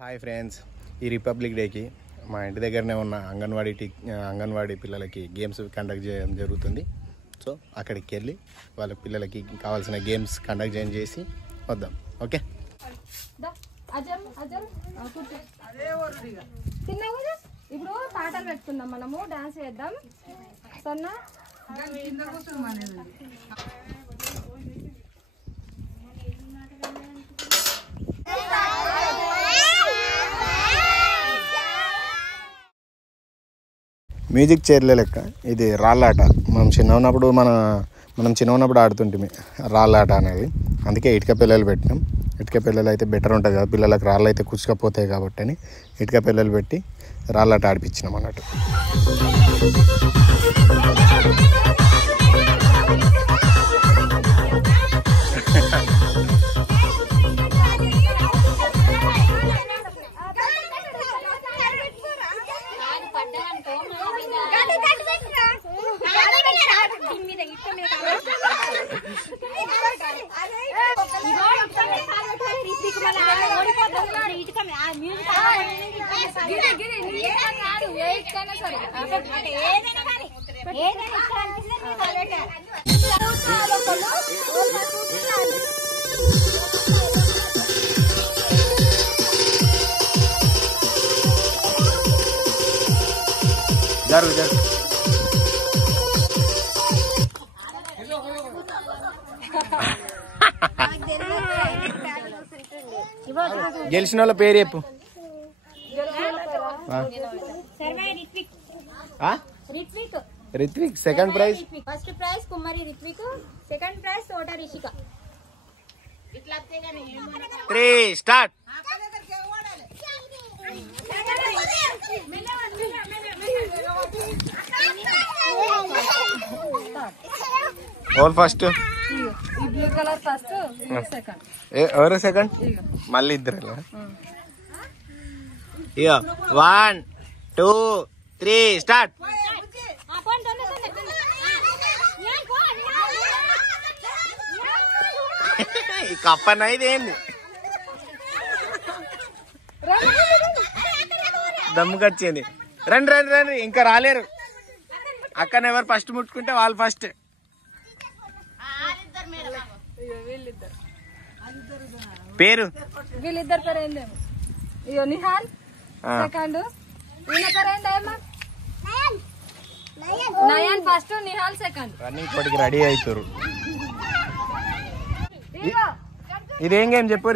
Hi friends, ఈ republic డేకి మా ఇంటి దగ్గరనే ఉన్న అంగన్వాడీ పిల్లలకి గేమ్స్ కండక్ట్ చేయడం జరుగుతుంది. సో అక్కడికి వెళ్ళి వాళ్ళ పిల్లలకి కావాల్సిన గేమ్స్ కండక్ట్ చేసి వద్దాం. ఓకే, ఇప్పుడు పాటలు పెట్టుకుందాం, మనము డాన్స్ చేద్దాం. సన్నా మ్యూజిక్ చైర్లే లెక్క ఇది రాళ్ళాట. మనం చిన్న ఉన్నప్పుడు ఆడుతుంటే రాళ్ళాట అనేది. అందుకే ఇటుక పిల్లలు పెట్టినాం. ఇటుక పిల్లలు అయితే బెటర్ ఉంటుంది కదా, పిల్లలకు రాళ్ళు అయితే కుచ్చుకపోతాయి కాబట్టి అని ఇటుక పిల్లలు పెట్టి రాళ్ళాట ఆడిపించినాం అన్నట్టు. జరుగు గెలిచిన వాళ్ళ పేరు చెప్పు. Rithvik second prize. First prize Kumari Rithvik, second prize Thota Rishika. 3 start. All first. Blue colour first, second. ఎవరు సెకండ్? మళ్ళీ ఇద్దరు. ఇక 1 2 3 స్టార్ట్. ఈ కప్పన ఇదేంది దమ్ముకొచ్చింది. రండి రండి రండి, ఇంకా రాలేరు. అక్కన ఎవరు ఫస్ట్ ముట్టుకుంటే వాళ్ళు ఫస్ట్. పేరు వీళ్ళిద్దరు పేరు ఏందేమో. ఇగో నిహాల్ సెకండ్, ఈయన పేరు ఏందేమో Nayan first, Nihal second. Running పోటీకి రెడీ అవుతారు. ఇదేం గేమ్ చెప్పు.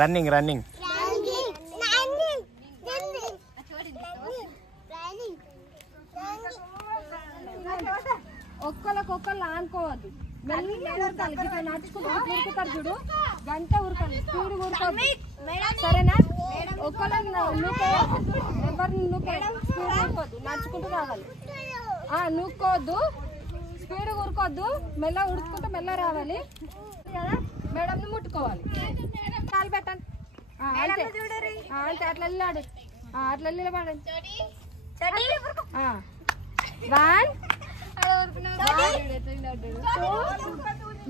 రన్నింగ్ రన్నింగ్ ఒక్కళ్ళకొక్కళ్ళు ఆనుకోవద్దు, మెల్లగా ఉరకాలి. ఇట్లా నడుచుకుంటూ ఉరుకుతారు చూడు, గంట ఉరకాలి, స్పీడ్ ఉరకద్దు. సరేనా? ఒక్కళ్ళని నూకేయద్దు, ఎవరిని నూకేయద్దు, స్పీడ్ ఉరకొద్దు, నడుచుకుంటూ రావాలి. నూక్కోవద్దు, స్పీడ్ ఉరకొద్దు, మెల్ల ఉడుచుకుంటూ మెల్ల రావాలి కదా. మేడంని ముట్టుకోవాలి, కాలు పెట్టండి. అంతే అంతే, అట్లా వెళ్ళాడు, అట్లా నిలబడండి. 1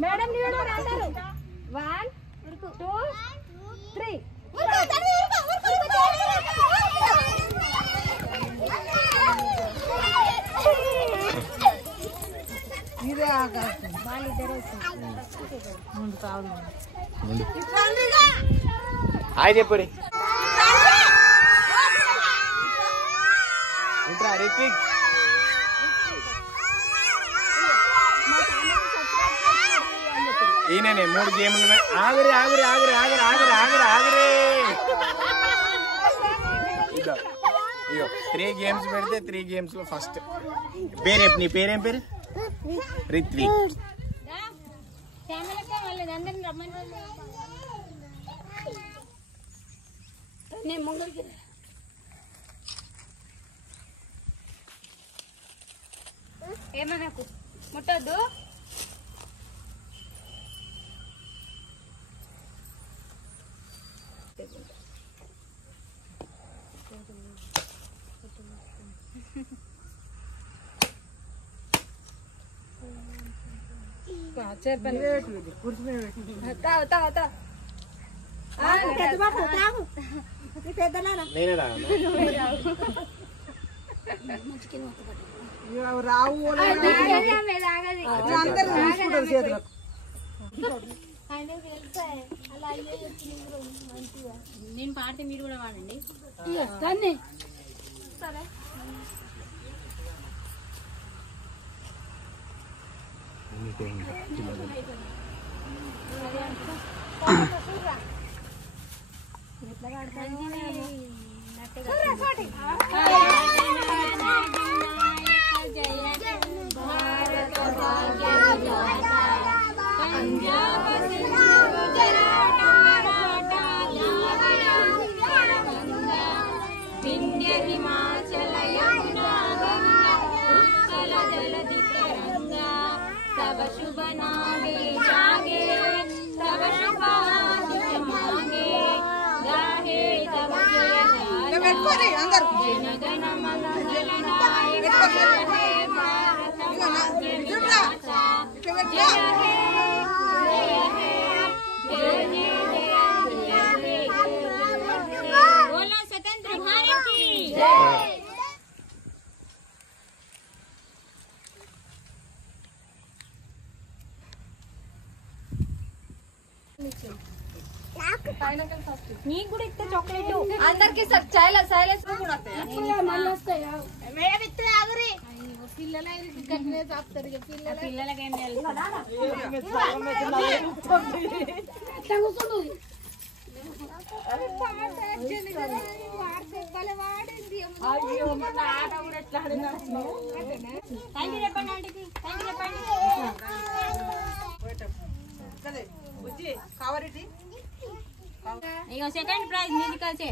మేడం అంటారు. 1 2 3. హాయ్ చెప్పు. ఇంట్రా రిత్విక్. ఈయననే 3 గేమ్లు. ఆగురి ఆగురి ఆగురి ఆగురి ఆగురి ఆగురి ఆగురి. ఇగో 3 గేమ్స్ పెడితే 3 గేమ్స్ లో ఫస్ట్. పేరు నీ పేరేం పేరు? రిత్విక్. ఏమనకు, ముట్టద్దు. నేను పాడితే మీరు కూడా వాడండి. సరే शुभ नागे जागे तब शुभादित्य मांगे गाहे तब जय जन गण मन गणनायक हे भारत भाग्य विधाता जय हे जय हे जय बोलो स्वतंत्र भारत की जय. నీకు కూడా ఇస్తే చాక్లెట్ అందరికి సైలెన్స్ కూడా పిల్లలకేం ఇక second prize musical chair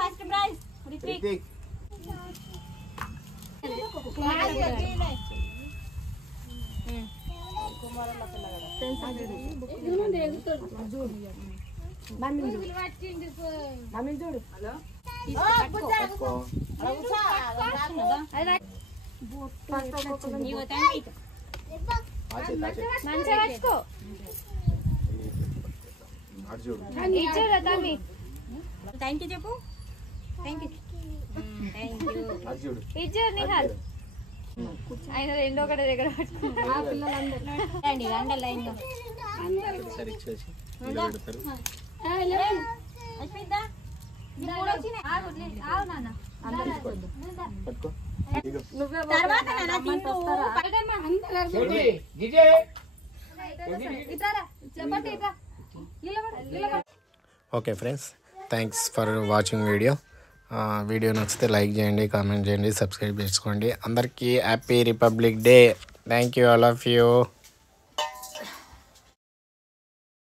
first prize Rithvik. Thank you చెప్పు. థ్యాంక్ యూ ఇచ్చారు నిహాల్ ఆయన రెండో ఒకటి దగ్గర రండి రండి లైన్లో. Okay friends, thanks for watching video. Video నచ్చితే లైక్ చేయండి, కామెంట్ చేయండి, సబ్స్క్రైబ్ చేసుకోండి. అందరికీ happy republic day. Thank you all of you.